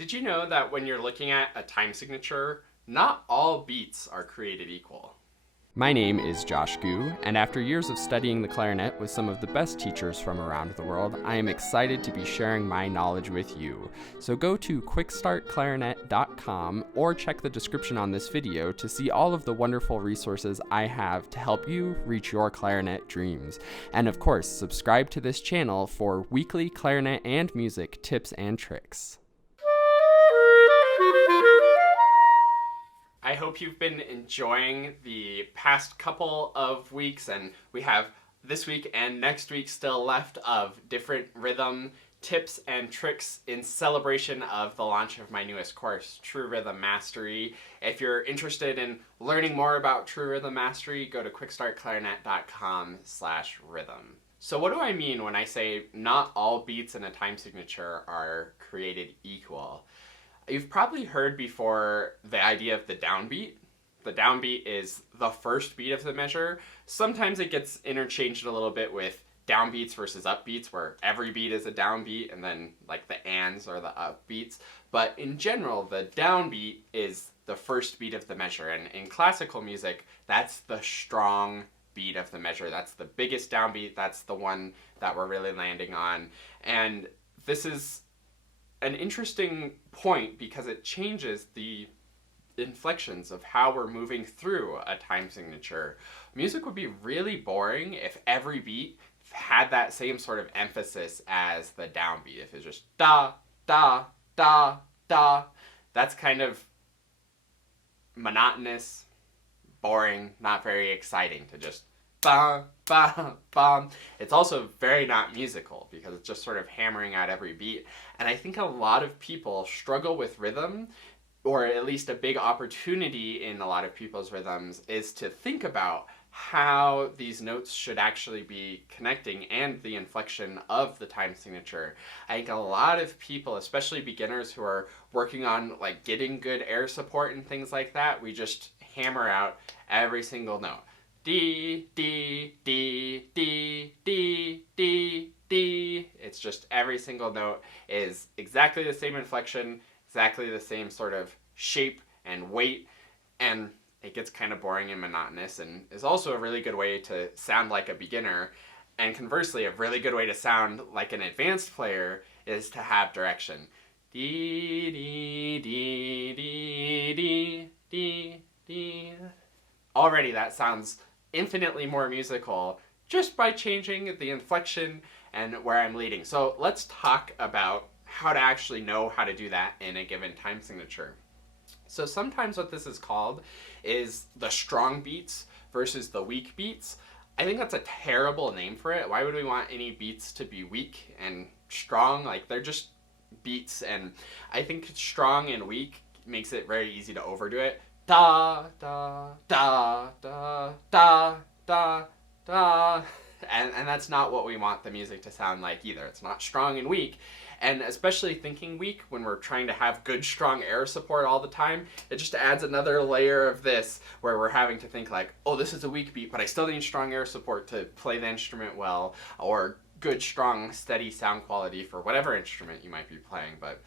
Did you know that when you're looking at a time signature, not all beats are created equal? My name is Josh Gu, and after years of studying the clarinet with some of the best teachers from around the world, I am excited to be sharing my knowledge with you. So go to QuickStartClarinet.com or check the description on this video to see all of the wonderful resources I have to help you reach your clarinet dreams. And of course, subscribe to this channel for weekly clarinet and music tips and tricks. I hope you've been enjoying the past couple of weeks, and we have this week and next week still left of different rhythm tips and tricks in celebration of the launch of my newest course, True Rhythm Mastery. If you're interested in learning more about True Rhythm Mastery, go to quickstartclarinet.com/rhythm. So what do I mean when I say not all beats in a time signature are created equal? You've probably heard before the idea of the downbeat. The downbeat is the first beat of the measure. Sometimes it gets interchanged a little bit with downbeats versus upbeats, where every beat is a downbeat and then like the ands are the upbeats. But in general, the downbeat is the first beat of the measure. And in classical music, that's the strong beat of the measure. That's the biggest downbeat. That's the one that we're really landing on. And this is an interesting point because it changes the inflections of how we're moving through a time signature. Music would be really boring if every beat had that same sort of emphasis as the downbeat. If it's just da, da, da, da, that's kind of monotonous, boring, not very exciting to just bum, bum, bum. It's also very not musical because it's just sort of hammering out every beat. And I think a lot of people struggle with rhythm, or at least a big opportunity in a lot of people's rhythms is to think about how these notes should actually be connecting and the inflection of the time signature. I think a lot of people, especially beginners who are working on like getting good air support and things like that, we just hammer out every single note. D, D, D, D, D, D, D. It's just every single note is exactly the same inflection, exactly the same sort of shape and weight, and it gets kind of boring and monotonous, and is also a really good way to sound like a beginner. And conversely, a really good way to sound like an advanced player is to have direction. D, D, D, D, D, D, D. Already that sounds infinitely more musical just by changing the inflection and where I'm leading. So let's talk about how to actually know how to do that in a given time signature. So sometimes what this is called is the strong beats versus the weak beats. I think that's a terrible name for it. Why would we want any beats to be weak and strong? Like, they're just beats, and I think strong and weak makes it very easy to overdo it. Da, da, da, da, da, da, da. And that's not what we want the music to sound like either. It's not strong and weak. And especially thinking weak when we're trying to have good, strong air support all the time, it just adds another layer of this where we're having to think like, oh, this is a weak beat, but I still need strong air support to play the instrument well, or good, strong, steady sound quality for whatever instrument you might be playing. But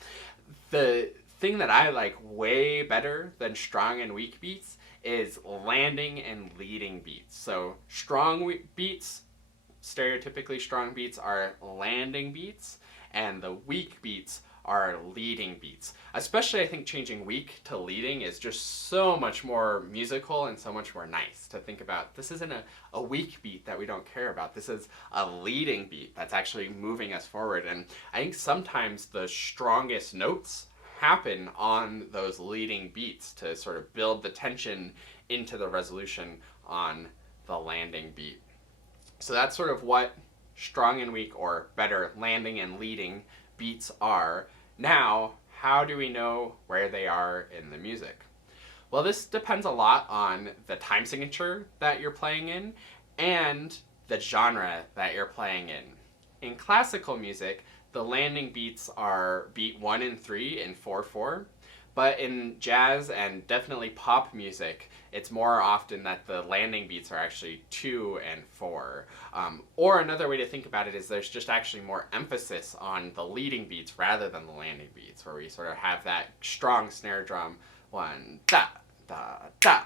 the thing that I like way better than strong and weak beats is landing and leading beats. So strong beats, stereotypically strong beats, are landing beats, and the weak beats are leading beats. Especially, I think changing weak to leading is just so much more musical and so much more nice to think about. This isn't a weak beat that we don't care about. This is a leading beat that's actually moving us forward. And I think sometimes the strongest notes happen on those leading beats to sort of build the tension into the resolution on the landing beat. So that's sort of what strong and weak, or better, landing and leading beats are. Now, how do we know where they are in the music? Well, this depends a lot on the time signature that you're playing in and the genre that you're playing in. In classical music, the landing beats are beat 1 and 3 in 4/4, But in jazz and definitely pop music, it's more often that the landing beats are actually 2 and 4. Or another way to think about it is there's just actually more emphasis on the leading beats rather than the landing beats, where we sort of have that strong snare drum, 1, da, da, da,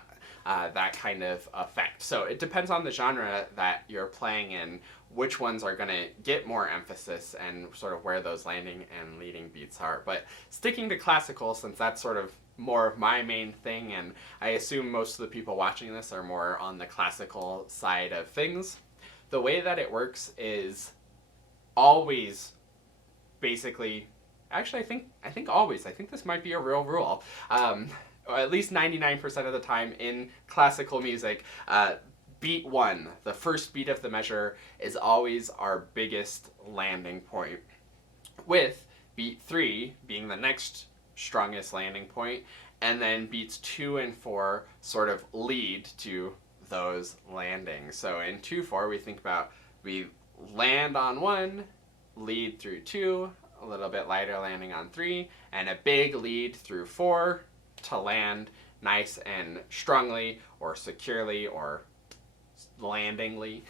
that kind of effect. So it depends on the genre that you're playing in, which ones are going to get more emphasis and sort of where those landing and leading beats are. But sticking to classical, since that's sort of more of my main thing, and I assume most of the people watching this are more on the classical side of things, the way that it works is always basically, actually I think always, I think this might be a real rule, or at least 99% of the time in classical music, beat 1, the first beat of the measure, is always our biggest landing point, with beat 3 being the next strongest landing point, and then beats 2 and 4 sort of lead to those landings. So in 2/4 we think about, we land on 1, lead through 2, a little bit lighter landing on 3, and a big lead through 4 to land nice and strongly or securely or landingly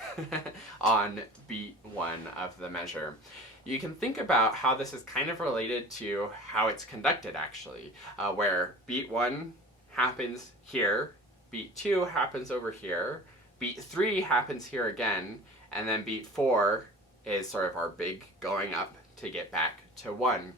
on beat 1 of the measure. You can think about how this is kind of related to how it's conducted, actually, where beat 1 happens here, beat 2 happens over here, beat 3 happens here again, and then beat 4 is sort of our big going up to get back to 1.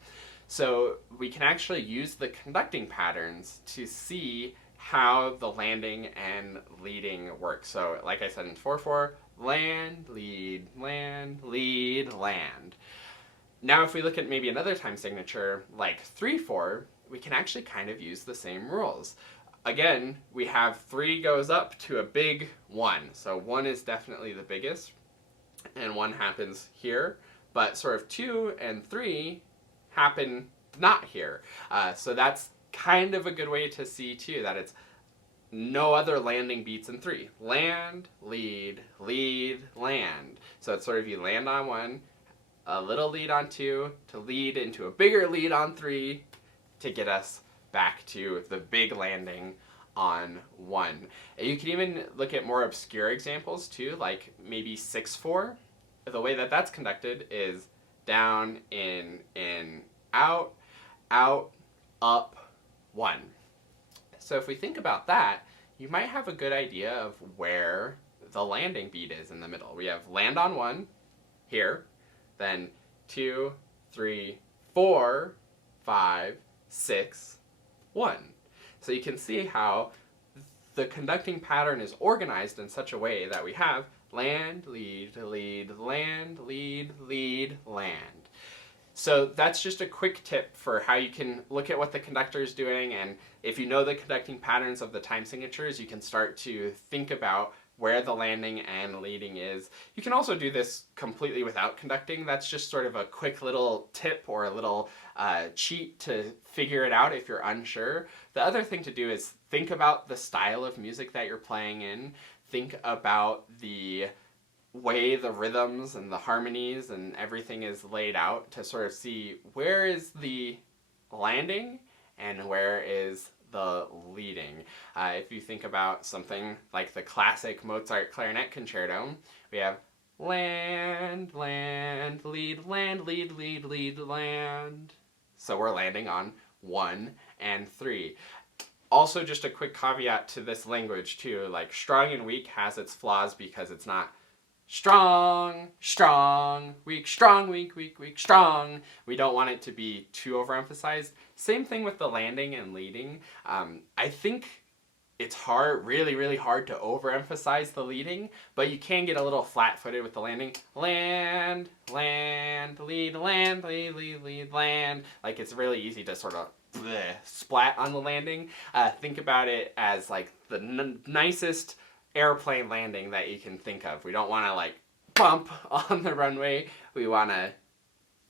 So we can actually use the conducting patterns to see how the landing and leading work. So like I said, in 4/4, land, lead, land. Now if we look at maybe another time signature like 3/4, we can actually kind of use the same rules. Again, we have 3 goes up to a big 1. So 1 is definitely the biggest, and 1 happens here, but sort of 2 and 3 happen not here. So that's kind of a good way to see too that it's no other landing beats in 3. Land, lead, lead, land. So it's sort of you land on 1, a little lead on 2, to lead into a bigger lead on 3, to get us back to the big landing on 1. And you can even look at more obscure examples too, like maybe 6/4. The way that that's conducted is down, in, out, up, 1. So if we think about that, you might have a good idea of where the landing beat is in the middle. We have land on 1 here, then 2, 3, 4, 5, 6, 1. So you can see how the conducting pattern is organized in such a way that we have land, lead, lead, land, lead, lead, land. So that's just a quick tip for how you can look at what the conductor is doing, and if you know the conducting patterns of the time signatures, you can start to think about where the landing and leading is. You can also do this completely without conducting. That's just sort of a quick little tip or a little cheat to figure it out if you're unsure. The other thing to do is think about the style of music that you're playing in. Think about the way the rhythms and the harmonies and everything is laid out to sort of see where is the landing and where is the leading. If you think about something like the classic Mozart Clarinet Concerto, we have land, land, lead, land, lead, lead, lead, land. So we're landing on 1 and 3. Also, just a quick caveat to this language too, like strong and weak has its flaws because it's not strong, strong, weak, strong, weak, weak, weak, strong. We don't want it to be too overemphasized. Same thing with the landing and leading. I think it's hard, really, really hard to overemphasize the leading, but you can get a little flat-footed with the landing. Land, land, lead, land, lead, lead, lead, land. Like it's really easy to sort of splat on the landing. Think about it as like the nicest airplane landing that you can think of. We don't want to like bump on the runway. We want to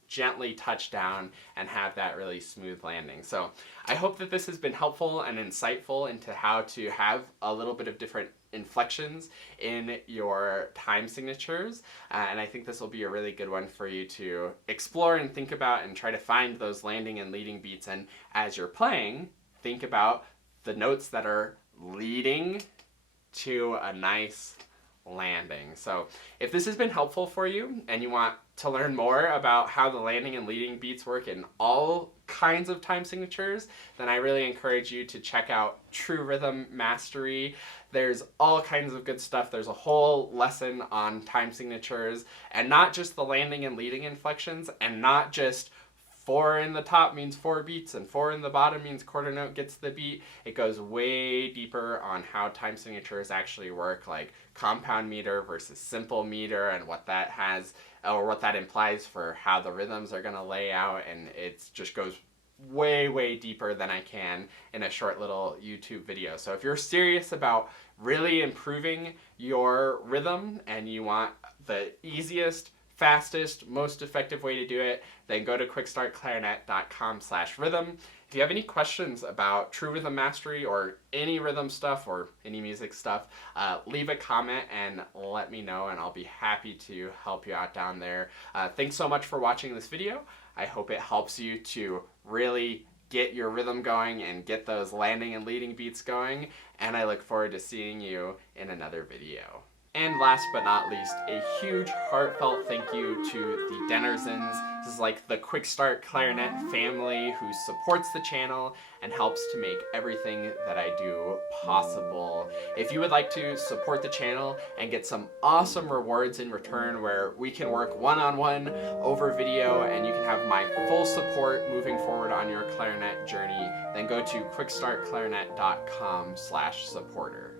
gently touch down and have that really smooth landing. So I hope that this has been helpful and insightful into how to have a little bit of different inflections in your time signatures, and I think this will be a really good one for you to explore and think about and try to find those landing and leading beats, and as you're playing, think about the notes that are leading to a nice landing. So if this has been helpful for you and you want to learn more about how the landing and leading beats work in all kinds of time signatures, then I really encourage you to check out True Rhythm Mastery. There's all kinds of good stuff. There's a whole lesson on time signatures, and not just the landing and leading inflections, and not just 4 in the top means 4 beats and 4 in the bottom means quarter note gets the beat. It goes way deeper on how time signatures actually work, like compound meter versus simple meter, and what that has, or what that implies for how the rhythms are going to lay out. And it just goes way deeper than I can in a short little YouTube video. So if you're serious about really improving your rhythm and you want the easiest, fastest, most effective way to do it, then go to quickstartclarinet.com/rhythm. If you have any questions about True Rhythm Mastery or any rhythm stuff or any music stuff, leave a comment and let me know, and I'll be happy to help you out down there. Thanks so much for watching this video. I hope it helps you to really get your rhythm going and get those landing and leading beats going, and I look forward to seeing you in another video. And last but not least, a huge heartfelt thank you to the Dennersons. This is like the QuickStart Clarinet family who supports the channel and helps to make everything that I do possible. If you would like to support the channel and get some awesome rewards in return, where we can work one-on-one over video and you can have my full support moving forward on your clarinet journey, then go to quickstartclarinet.com/supporter.